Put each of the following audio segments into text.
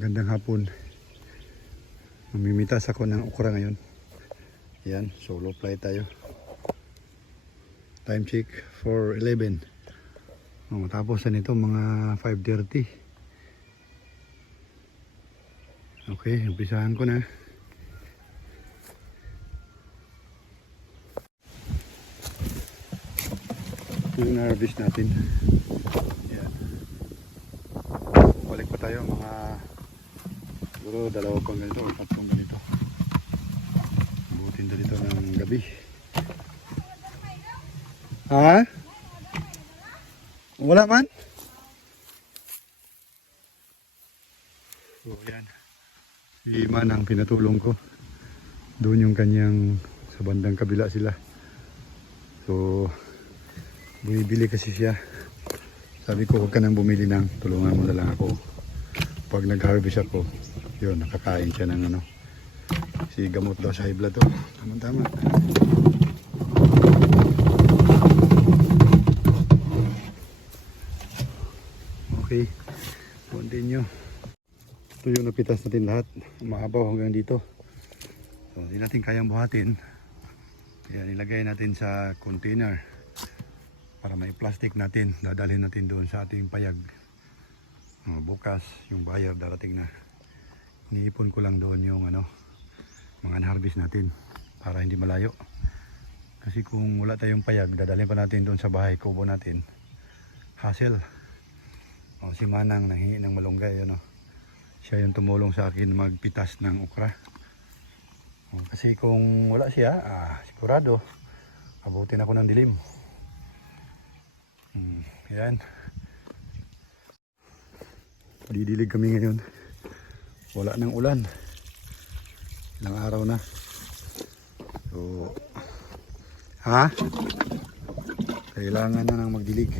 Gandang hapon. Mamimitas ako ng okra ngayon. Yan, solo fly tayo. Time check 4:11. Tapos na nito mga 5:30. Okay, umpisahan ko na. Ito yung harvest natin. Yan. Balik pa tayo mga siguro dalawa pang ganito o tatlong ganito. Butin na dito ng gabi. Ha? Wala man? So yan. Si Man ang pinatulong ko. Doon yung kanyang sa bandang kabila sila. So bumibili kasi siya. Sabi ko huwag ka nang bumili ng, tulungan mo na lang ako. Pag nag-harvest ako, yun, nakakain siya ng ano. Si gamot daw sa high blood to. Tama-tama. Okay, continue. Ito yung napitas natin lahat. Umahabaw hanggang dito. So, hindi natin kayang buhatin. Kaya nilagay natin sa container para may plastic natin. Dadalhin natin doon sa ating payag. Bukas, yung buyer darating na. Iniipon ko lang doon yung ano, mga harvest natin para hindi malayo. Kasi kung wala tayong payag, dadalhin pa natin doon sa bahay, kubo natin. Hassle. Si Manang nanghingi ng malunggay, ano. Siya yung tumulong sa akin magpitas ng okra. Kasi kung wala siya, sigurado abutin ako ng dilim. Yan. Didilig kami ngayon. Wala nang ulan. Ilang araw na. So, kailangan na nang magdilig.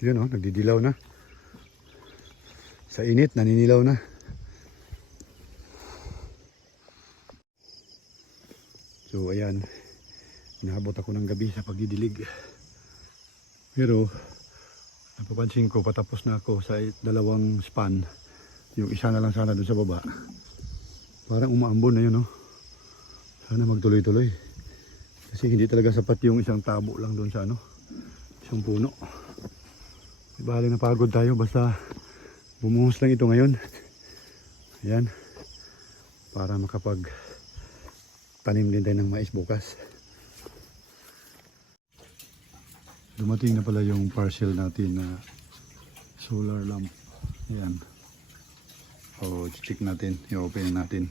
Yun nagdidilaw na. Sa init, naninilaw na. So ayan, inaabot ako ng gabi sa pagdidilig. Pero napapansin ko patapos na ako sa dalawang span. Yung isa na lang sana doon sa baba. Parang umaambon na yun, Sana magtuloy-tuloy. Kasi hindi talaga sapat yung isang tabo lang doon sa isang puno. Bali na pagod tayo basta bumuhos lang ito ngayon. Ayan. Para makapag tanim din tayo ng mais bukas. Dumating na pala yung parcel natin na solar lamp. Ayan. O check natin. I-open natin.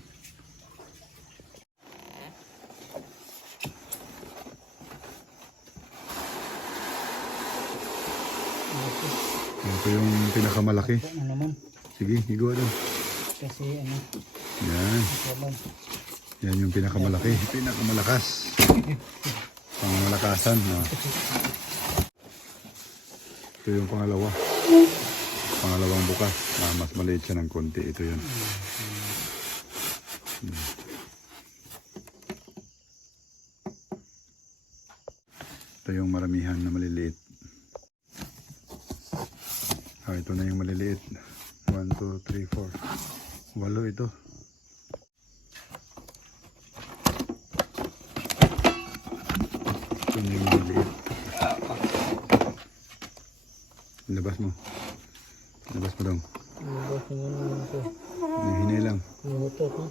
Ito yung pinakamalaki. Sige, igawa doon. Kasi Yan. Yan yung pinakamalaki. Pinakamalakas. Pangmalakasan. Ito yung pangalawa. Pangalawang bukas. Mas maliit siya ng konti. Ito yun. Ito yung maramihan na maliliit. Ito na yung maliliit. 1, 2, 3, 4. 8 ito. Ito na yung maliliit. Labas mo. Labas mo daw. labas mo naman ito. Hinay lang. Nutot ha.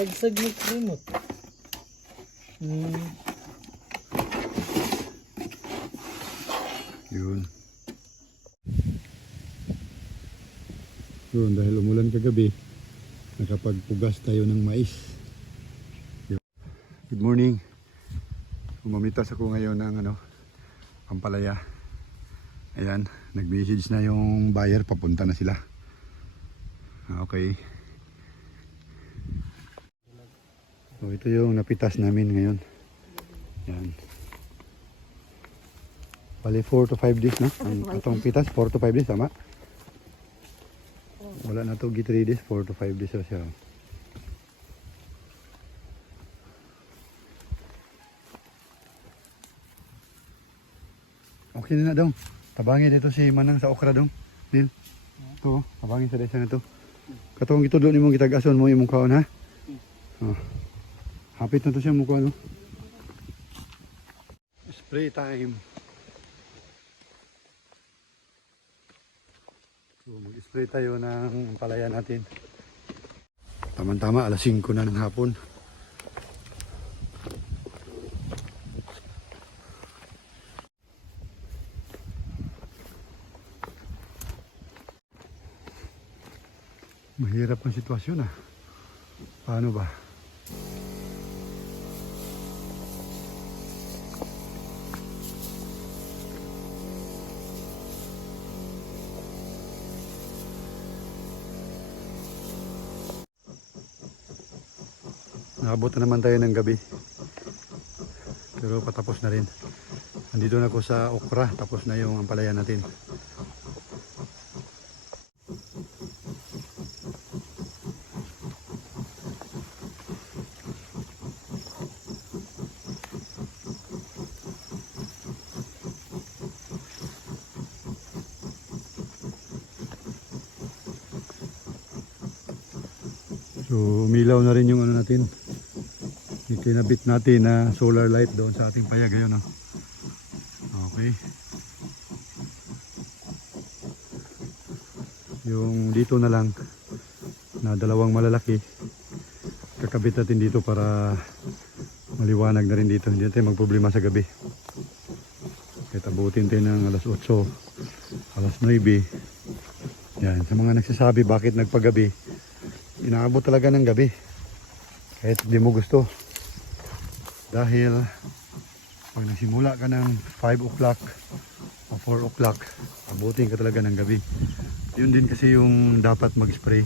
Pagsag mo remote. Yun. Yun, dahil umulan kagabi, nakapagpugas tayo ng mais. Yun. Good morning. Umamitas ako ngayon ng Pampalaya. Ayan, nag-message na yung buyer, papunta na sila. Okay. So ito yung napitas namin ngayon. Yan. Bali 4 to 5 days na. Ang atong pitas 4 to 5 days tama. Wala na to gi 3 days, 4 to 5 days na siya. Okay na dong. Tabangin dito si Manang sa okra dong. Dil. To, tabangin sa desa na to. Katong gitudlo nimong gitag-ason mo imong kaon ha. Oh. Hapit na to siya mukha no. Spray time. So, mag-spray tayo ng palaya natin. Tama-tama, alas 5 na ng hapon. Mahirap ang sitwasyon ah. Paano ba? Naabot na naman tayo ng gabi. Pero patapos na rin. Nandito na ako sa okra. Tapos na yung ampalaya natin. So umilaw na rin yung ano natin. Ikinabit natin na solar light doon sa ating payag ngayon. No? Okay. Yung dito na lang na dalawang malalaki kakabit natin dito para maliwanag na rin dito. Hindi natin magproblema sa gabi. Kaya tabutin tayo ng alas 8, alas 9. Yan. Sa mga nagsasabi bakit nagpagabi, inaabot talaga ng gabi kahit di mo gusto dahil pag nagsimula ka ng 5 o'clock o 4 o'clock abutin ka talaga ng gabi. Yun din kasi yung dapat mag-spray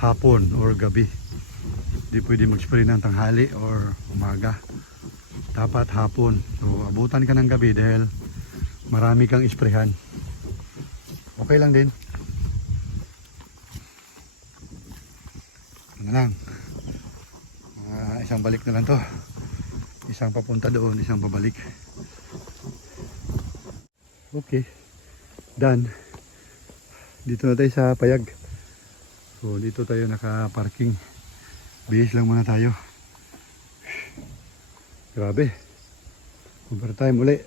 hapon or gabi. Di pwede mag-spray ng tanghali or umaga, dapat hapon. So abutan ka ng gabi dahil marami kang isprayhan. Okay lang din. Na lang. Isang balik na lang to. Isang papunta doon, isang pabalik. Okay. Done. Dito na tayo sa payag. So dito tayo naka-parking. Bihis lang muna tayo. Grabe. Overtime uli.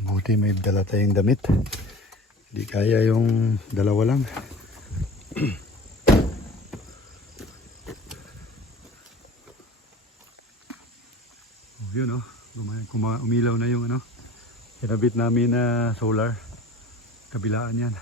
Buti may dala tayong damit. Hindi kaya yung dalawa lang. Oh, yun oh. Umilaw na yung ano. Kinabit namin na solar. Kabilaan yan.